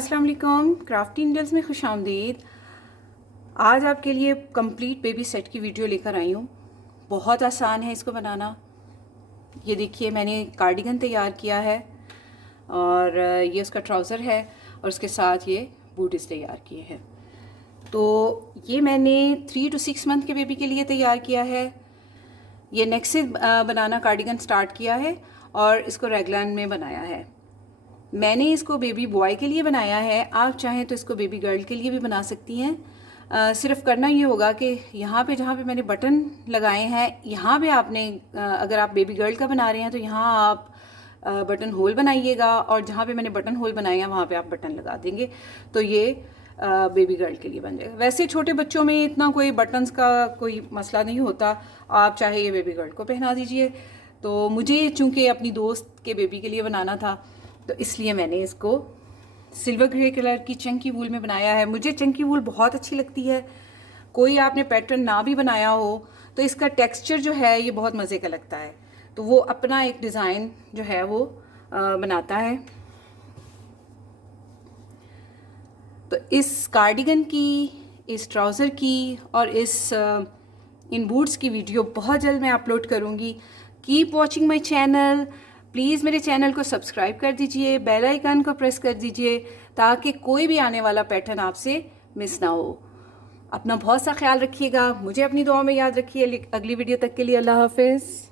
अस्सलाम वालेकुम, क्राफ्टी इंडल्स में खुश आमदीद। आज आपके लिए कंप्लीट बेबी सेट की वीडियो लेकर आई हूँ। बहुत आसान है इसको बनाना। ये देखिए, मैंने कार्डिगन तैयार किया है और ये उसका ट्राउज़र है और उसके साथ ये बूटीज तैयार किए हैं। तो ये मैंने 3 to 6 मंथ के बेबी के लिए तैयार किया है। ये नेक से बनाना कार्डिगन स्टार्ट किया है और इसको रेगलान में बनाया है। मैंने इसको बेबी बॉय के लिए बनाया है, आप चाहें तो इसको बेबी गर्ल के लिए भी बना सकती हैं। सिर्फ करना ये होगा कि यहाँ पे जहाँ पे मैंने बटन लगाए हैं, यहाँ पे आपने अगर आप बेबी गर्ल का बना रहे हैं तो यहाँ आप बटन होल बनाइएगा और जहाँ पे मैंने बटन होल बनाए हैं वहाँ पे आप बटन लगा देंगे तो ये बेबी गर्ल के लिए बन जाएगा। वैसे छोटे बच्चों में इतना कोई बटन्स का कोई मसला नहीं होता, आप चाहे ये बेबी गर्ल को पहना दीजिए। तो मुझे चूँकि अपनी दोस्त के बेबी के लिए बनाना था तो इसलिए मैंने इसको सिल्वर ग्रे कलर की चंकी वूल में बनाया है। मुझे चंकी वूल बहुत अच्छी लगती है। कोई आपने पैटर्न ना भी बनाया हो तो इसका टेक्सचर जो है ये बहुत मज़े का लगता है। तो वो अपना एक डिज़ाइन जो है वो बनाता है। तो इस कार्डिगन की, इस ट्राउज़र की और इन बूट्स की वीडियो बहुत जल्द मैं अपलोड करूँगी। Keep watching my channel. Please मेरे चैनल को सब्सक्राइब कर दीजिए, बेल आइकन को प्रेस कर दीजिए ताकि कोई भी आने वाला पैटर्न आपसे मिस ना हो। अपना बहुत सा ख्याल रखिएगा, मुझे अपनी दुआ में याद रखिए। अगली वीडियो तक के लिए अल्लाह हाफिज़।